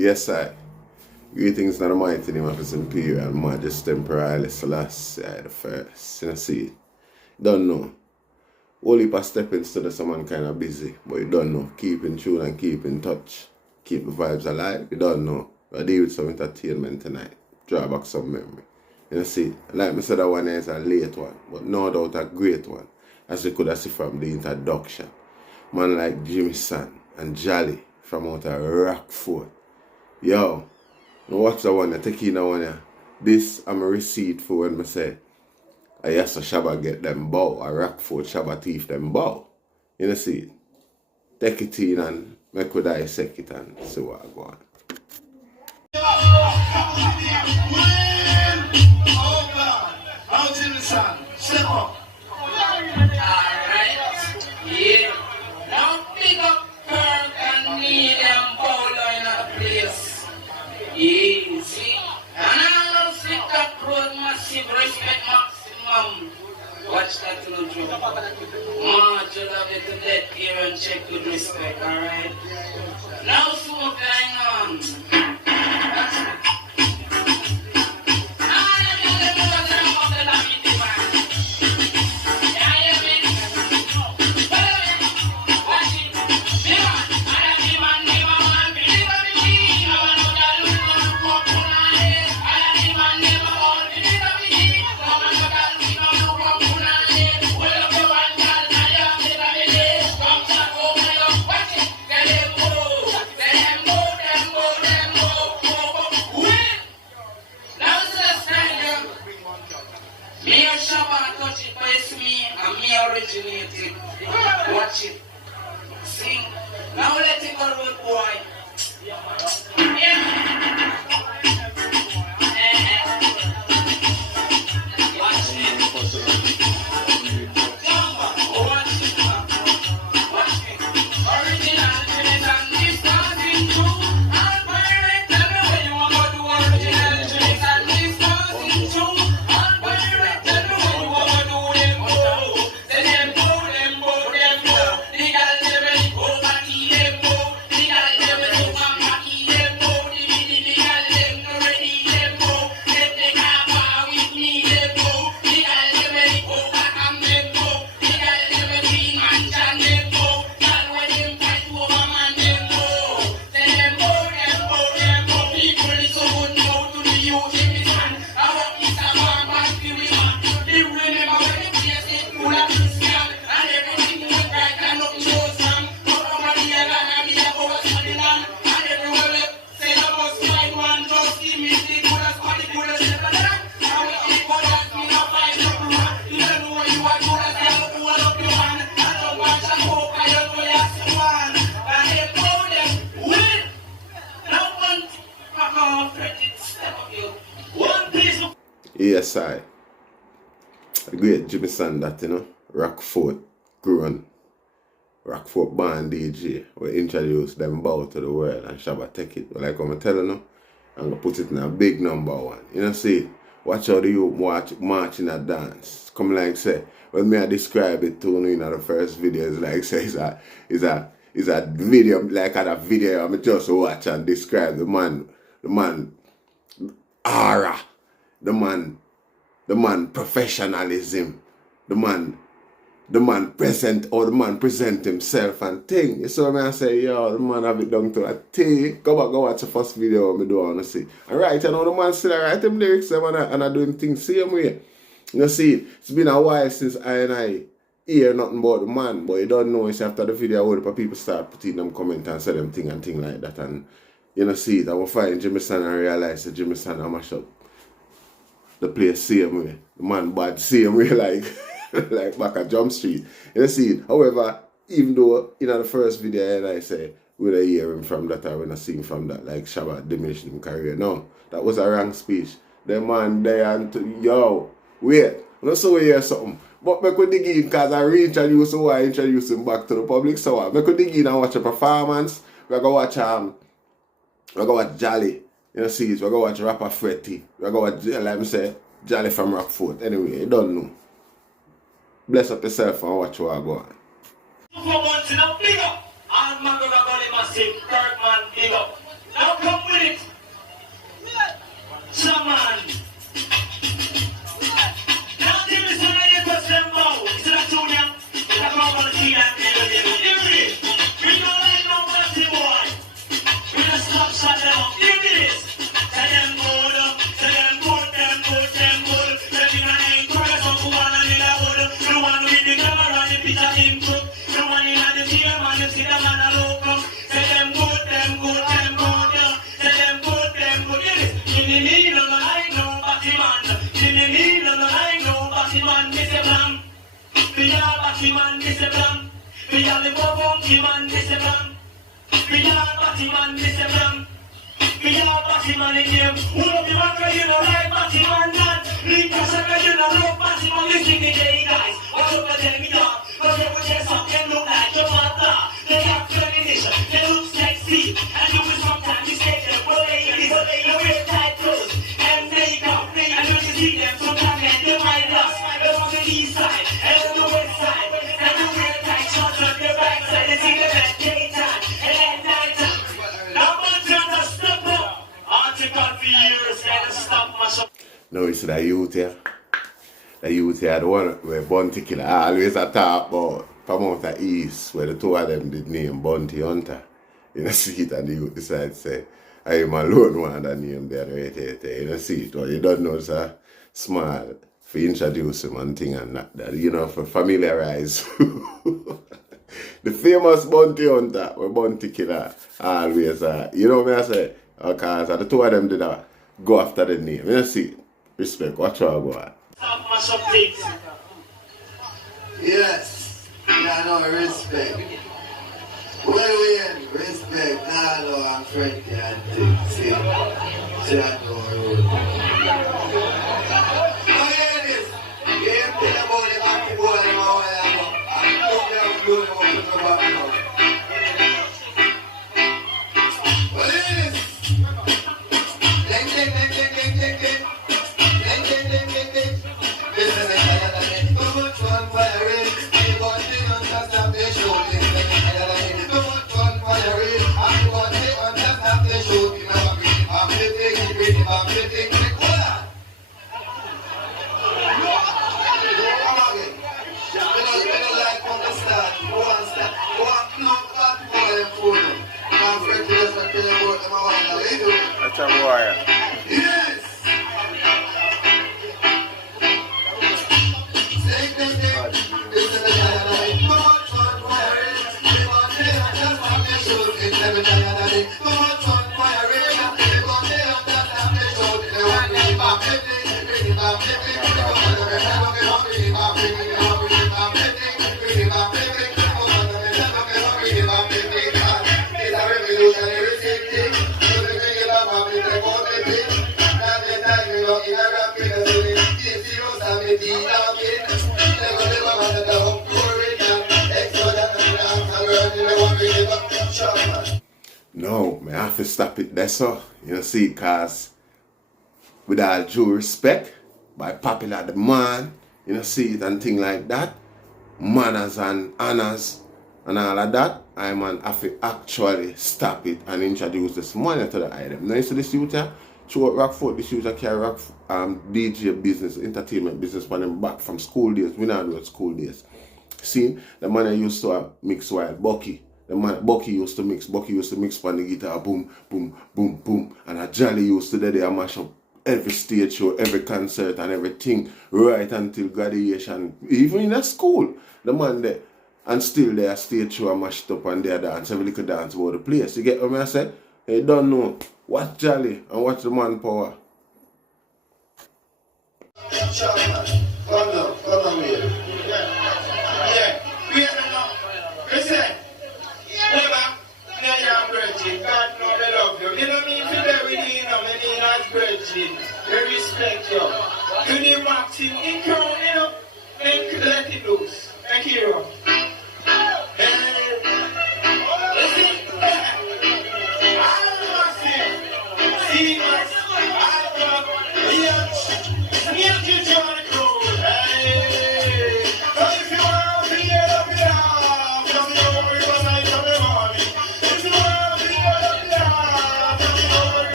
Yes, I. Greetings to the mighty name of His Imperial Majesty Emperor Selassie the First. You see, don't know. Only for stepping to someone kind of busy, but you don't know. Keep in tune and keep in touch. Keep the vibes alive. You don't know. I deal with some entertainment tonight. Draw back some memory. You see, like I said, that one is a late one, but no doubt a great one, as you could have seen from the introduction. Man like Jimmy San and Jolly from out of Rockfort. Yo, watch that one, take in that one here. This I'm a receipt for when I say, I yes a Shabba get them bow, a Rockfort Shabba thief them bow. You know see it? Take it in and make we dissect it and see what I go on. Oh God, how Jimmy San, step up. Alright, yeah. Now pick up Kirk and me them bowler in a place. Easy. And I love stick that road massive respect maximum. Watch that little joke. March, you love it to death here and check with respect, alright? Now smoke going on. That's it. Originated. Watch it. Sing. Now let it go, road boy. Watch it. Watch it. Watch it. Original Jamaican is starting to. And pirate, tell me when you want to do original Jamaican is starting to. And pirate, tell me when you want to do them. Yes, I. The great Jimmy San that, you know, Rockfort grown. Rockfort band DJ. We introduce them bow to the world and Shabba take it. But like I'm telling you, I'm going to put it in a big number one. You know, see, watch how the youth march in a dance. Come like say, when me I describe it to you in the first video, it's like say it's a video, like a video I'm just watch and describe the man aura. The man professionalism, the man present himself and thing. You saw me and say, yo, the man have it down to a T. Go back, go watch the first video me do, I want to see. And right, you know, the man still write him lyrics and I doing things same way. You see, it's been a while since I hear nothing about the man, but you don't know it's after the video where people start putting them comment and say them thing like that. And you know, see it, I will find Jimmy San and realize that Jimmy San I mash up the place same way. The man bad same way like like back at Jump Street. You see it. However, even though in the first video and I say we don't hear him from that or when I see him from that like Shabba diminished his career. No, that was a wrong speech. The man there and yo, wait, let's see we hear something. But I could dig in because I reintroduce him, I introduce him back to the public. So I could dig in and watch a performance. We're gonna watch Jolly. You know, see it, we're going to watch rapper Fretty. We're going to watch, like I say, Jolly from Rockfort. Anyway, you don't know. Bless up yourself and watch what I go on. For once in a big up, all man go to massive, Kirkman big up. Now come with it. Some man. Now give me some of your person bow. Is that Junior? That's what I'm going to see that. Give me this. We don't like no dirty boy. We just stop shut them up. Give me this. Tell them good. Tell them good. Them good. Them good. Tell them I ain't crazy. So who wanna be that good? The one with the camera, the picture him took. The one in the tear, man, you see the man a look up. Tell them good. Them good. Them good. Tell them good. Them good. Give me no like no batty man. Give me no like no batty man. Miss a blam. Be a batty man. Miss a blam. Be a little funky man. Miss a blam. Be a batty man. Miss a blam. Be a batty man in him. Who love you man? You know like batty man. Link us up and you know like batty man. Listen to the guys. All over them me up. But they would just up and look like your mother. They have feminism. They look sexy. And you will sometimes mistake them. But they wear tight clothes and makeup. And when you see them, sometimes they might lost. They're on the east side and on the west side. And they wear tight shorts on their backside. They see them at daytime and at nighttime. Now man trying to step up. Article for years and stop myself. No, it's the youth here. The youth here, the one where Bounty Killer always a talk about from out the east, where the two of them did name Bounty Hunter. You know, see it, and the youth decide to say, I am alone one that name there, right. You know, see it, well, you don't know, sir, small, for introduce him and thing and that, you know, for familiarize. The famous Bounty Hunter, where Bounty Killer always, you know what I say, because the two of them did go after the name. You know, see, respect, watch out, go on. Yes, yeah, no, respect. Well, respect, nah, no, I'm friendly and things, see, I know, oh, yeah, this, yeah, tell about the back boy, I'm doing what I'm about now. Well, it is. That's a warrior. Yes! No, I have to stop it there, so you know, see, because with all due respect, by popular demand, you know, see it and thing like that, manners and honors and all of that, I man have to actually stop it and introduce this money to the item. Now you see this youth here, throughout rockfort, this youth carry DJ business, entertainment business for them back from school days. We not do it school days. See, the man used to mix wild Bucky. The man Bucky used to mix on the guitar, boom, boom, boom, boom. And a Jolly used to there mash up every stage show, every concert and everything, right until graduation. Even in a school, the man there, and still there stage show mashed up and they dance, every little dance about the place. You get what I said? You don't know. Watch Jolly and watch the man power. Come on, here. Yeah, we have enough. Listen. Never, you're virgin. God know they love you. You know me, if you're there with you, you know me, you're not virgin. They respect you. You need Martin in crown, you know, then let it loose. Thank you. Listen, see,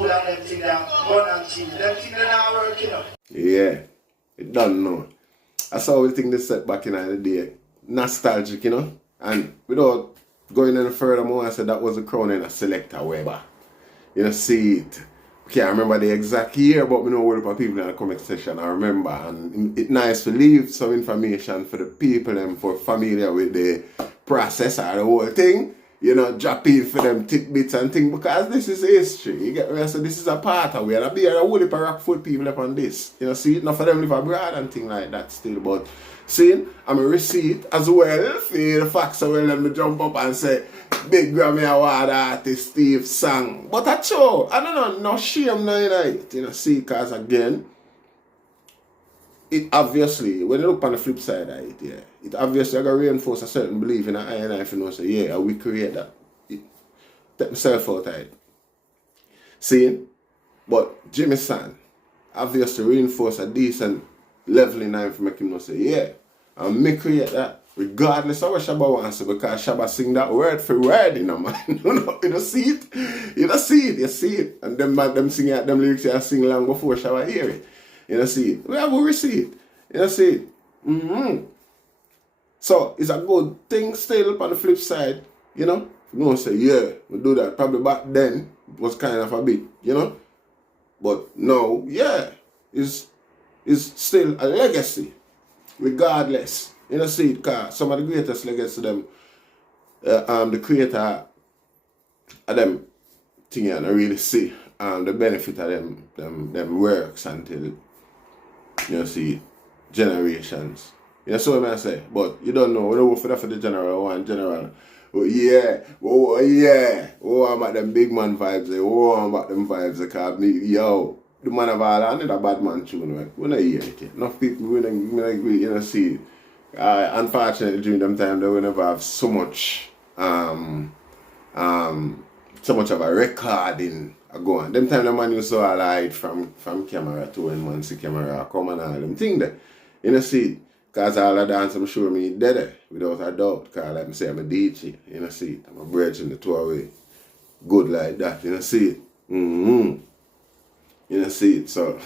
food and them things that bun and cheese. Them things that not working up. Yeah, it don't know. That's how we think they set back in the day. Nostalgic, you know? And without going any further more, I said that was the crowning of Selector Webba. You know, see it. Can't remember the exact year, but we know what the people in the comment section I remember. And it's nice to leave some information for the people and for familiar with the process or the whole thing. You know, drop in for them tidbits and things because this is history. You get me? So this is a part of it. And I'll be a whole heap of rockfort people up on this. You know, see it? Not for them live abroad and things like that still. But see, I'm a receipt as well for the facts so well let me jump up and say big Grammy Award artist Steve sang. But I show, I don't know, no shame no in it. You know, see, because again, it obviously, when you look on the flip side of it, yeah, it obviously I got to reinforce a certain belief in I and I if you know, say, yeah, we create that. Take myself out of it. See? But Jimmy San obviously reinforce a decent level in time for make him know, say, yeah, and me create that regardless of what Shabba wants to, because Shabba sing that word for word, you know, man. You don't see it. You don't see it. You see it. And them sing out them lyrics you sing long before Shabba hear it. You don't see it. We have to see it. You don't see it. So it's a good thing still on the flip side, you know. You know, say, yeah, we do that. Probably back then it was kind of a bit, you know. But now, yeah, it's still a legacy, regardless. You know, see it, cause some of the greatest legacy them, the creator of them thing you don't really see the benefit of them works until, you know, see generations. You know, so what I say, but you don't know, we don't work for the general one, general. Oh yeah, I'm at them big man vibes, I'm at them vibes, because me, yo, the man of all, I need a bad man tune, right? We don't hear it yet. Enough people, we don't you know, see it. Unfortunately, during them time, they will never have so much of a recording going. Them time, the man used to hide from camera to when man see camera come and all them thing there. You know, see it. Because all the dance, I'm sure me dead without a doubt. Because like I say, I'm a DJ. You know, see it. I'm a bridge in the two-way. Good like that. You know, see it. You know, see it. So,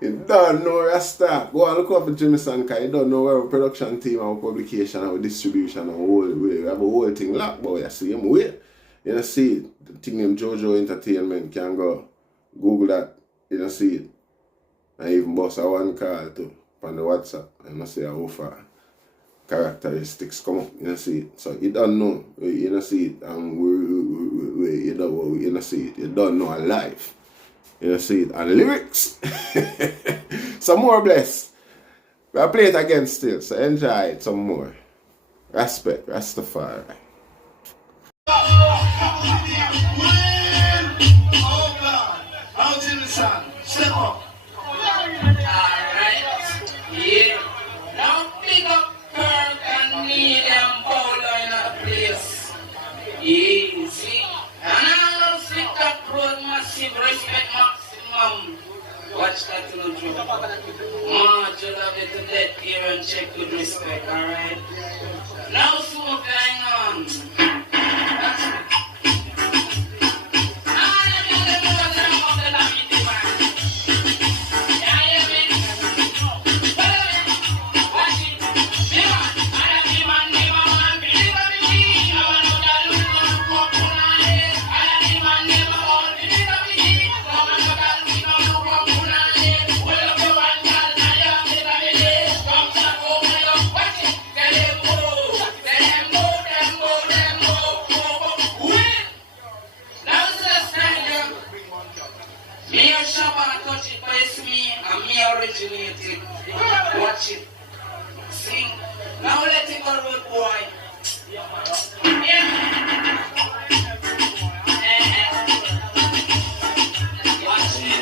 you don't know Rasta. Go and look up for Jimmy San, because you don't know our production team, our publication, our distribution, our whole way. We have a whole thing locked, but you see him way. You know, see it. The thing named JoJo Entertainment can go Google that. You know, see it. And even boss a one call too. On the WhatsApp, and I say I offer characteristics come up, you know, see it. So you don't know, you know, see it, and you know, see it. You don't know a life, you know, see it, and lyrics. Some more bless. We'll play it again still, so enjoy it some more. Respect, Rastafari. Oh God, out in the sun, step up. Yeah, now pick up Kirk and Neil and Paolo in a place. Easy. And I'll flip that road, massive respect maximum. Watch that little joke. March, you love it to death here and check with respect, alright? Now smoke going on. That's it. Originated. Watch it. Sing. Now let it go, road boy. Watch it.